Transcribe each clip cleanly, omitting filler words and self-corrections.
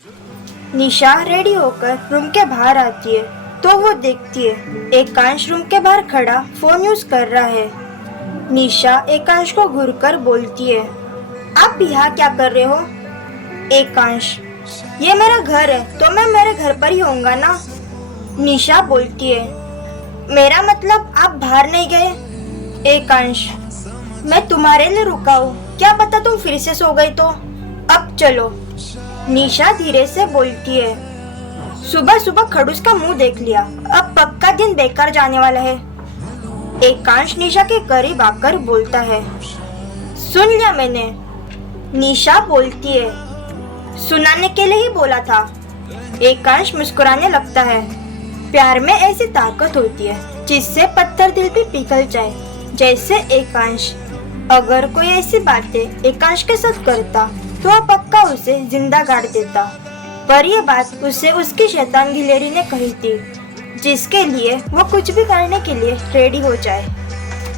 निशा ready होकर room के बाहर आती है तो वो देखती है एकांश रूम के बाहर खड़ा फोन यूज कर रहा है। निशा एकांश को घूरकर बोलती है, आप यहाँ क्या कर रहे हो? एकांश, ये मेरा घर है तो मैं मेरे घर पर ही होऊंगा ना। निशा बोलती है, मेरा मतलब आप बाहर नहीं गए? एकांश, मैं तुम्हारे लिए रुका हूँ, क्या पता तुम फिर से सो गई तो। अब चलो। निशा धीरे से बोलती है, सुबह सुबह खड़ूस का मुंह देख लिया, अब पक्का दिन बेकार जाने वाला है। एकांश निशा के करीब आकर बोलता है, सुन लिया मैंने। निशा बोलती है, सुनाने के लिए ही बोला था। एकांश मुस्कुराने लगता है। प्यार में ऐसी ताकत होती है जिससे पत्थर दिल भी पिघल जाए, जैसे एकांश। अगर कोई ऐसी बातें एकांश के साथ करता तो वह पक्का उसे जिंदा गाड़ देता, पर यह बात उसे उसकी शैतान गिलेरी ने कही थी, जिसके लिए वो कुछ भी करने के लिए रेडी हो जाए।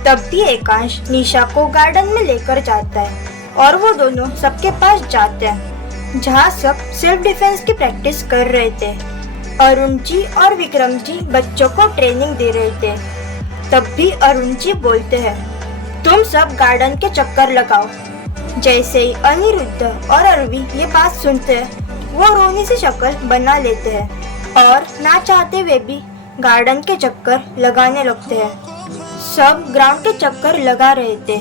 तब भी एकांश निशा को गार्डन में लेकर जाता है और वो दोनों सबके पास जाते हैं जहाँ सब सेल्फ डिफेंस की प्रैक्टिस कर रहे थे। अरुण जी और विक्रम जी बच्चों को ट्रेनिंग दे रहे थे। तब भी अरुण जी बोलते हैं, तुम सब गार्डन के चक्कर लगाओ। जैसे ही अनिरुद्ध और अरवी ये बात सुनते हैं, वो रोनी से शक्ल बना लेते हैं और ना चाहते हुए भी गार्डन के चक्कर लगाने लगते हैं। सब ग्राउंड के चक्कर लगा रहे थे।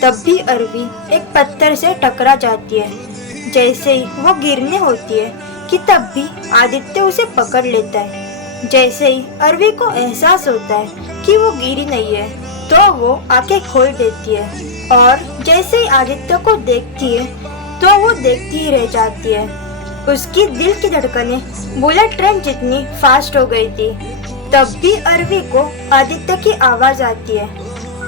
तब भी अरवी एक पत्थर से टकरा जाती है। जैसे ही वो गिरने होती है कि तब भी आदित्य उसे पकड़ लेता है। जैसे ही अरवी को एहसास होता है कि वो गिरी नहीं है तो वो आंखें खोल देती है और जैसे ही आदित्य को देखती है तो वो देखती ही रह जाती है। उसकी दिल की धड़कनें बुलेट ट्रेन जितनी फास्ट हो गई थी। तब भी अरवी को आदित्य की आवाज आती है,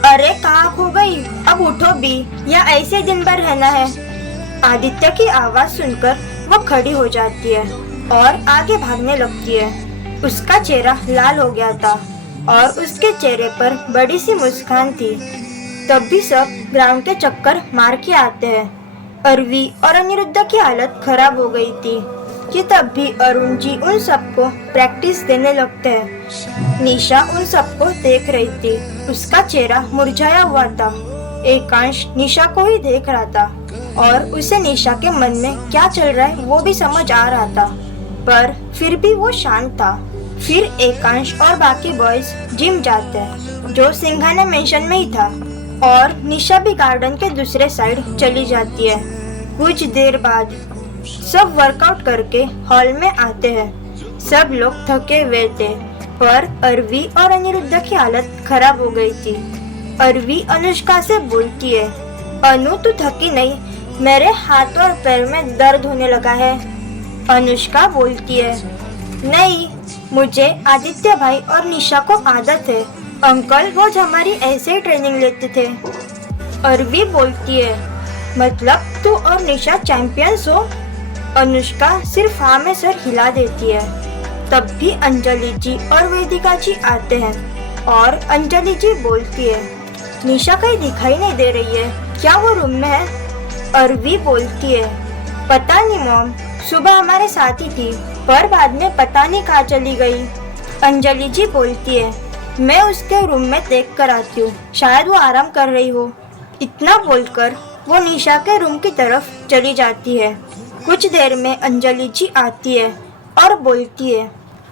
अरे कहाँ खो गई, अब उठो भी या ऐसे दिन भर रहना है। आदित्य की आवाज सुनकर वो खड़ी हो जाती है और आगे भागने लगती है। उसका चेहरा लाल हो गया था और उसके चेहरे पर बड़ी सी मुस्कान थी। तब भी सब ग्राउंड के चक्कर मार के आते हैं। अरवी और अनिरुद्ध की हालत खराब हो गई थी कि तब भी अरुण जी उन सबको प्रैक्टिस देने लगते हैं। निशा उन सबको देख रही थी। उसका चेहरा मुरझाया हुआ था। एकांश निशा को ही देख रहा था और उसे निशा के मन में क्या चल रहा है वो भी समझ आ रहा था, पर फिर भी वो शांत था। फिर एकांश और बाकी बॉयज जिम जाते हैं जो सिंघाना मेंशन में ही था और निशा भी गार्डन के दूसरे साइड चली जाती है। कुछ देर बाद सब वर्कआउट करके हॉल में आते हैं। सब लोग थके हुए थे, पर अरवी और अनिरुद्ध की हालत खराब हो गई थी। अरवी अनुष्का से बोलती है, अनु तू थकी नहीं, मेरे हाथ और पैर में दर्द होने लगा है। अनुष्का बोलती है, नहीं, मुझे आदित्य भाई और निशा को आदत है, अंकल रोज हमारी ऐसे ही ट्रेनिंग लेते थे। अरवी बोलती है, मतलब तू और निशा चैंपियंस हो? अनुष्का सिर्फ हाँ में सर हिला देती है। तब भी अंजलि जी और वेदिका जी आते हैं और अंजलि जी बोलती है, निशा कहीं दिखाई नहीं दे रही है, क्या वो रूम में है? अरवी बोलती है, पता नहीं मॉम, सुबह हमारे साथ ही थी पर बाद में पता नहीं कहाँ चली गई। अंजलि जी बोलती है, मैं उसके रूम में देख कर आती हूँ, शायद वो आराम कर रही हो। इतना बोलकर वो निशा के रूम की तरफ चली जाती है। कुछ देर में अंजलि जी आती है और बोलती है,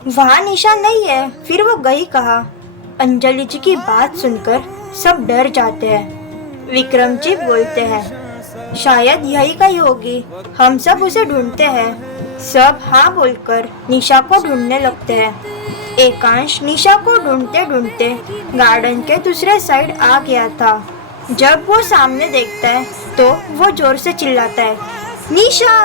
वहाँ निशा नहीं है, फिर वो गई कहाँ? अंजलि जी की बात सुनकर सब डर जाते हैं। विक्रम जी बोलते हैं, शायद यही कहीं होगी, हम सब उसे ढूंढते हैं। सब हाँ बोलकर निशा को ढूंढने लगते हैं। एकांश निशा को ढूंढते ढूंढते गार्डन के दूसरे साइड आ गया था। जब वो सामने देखता है तो वो जोर से चिल्लाता है, निशा।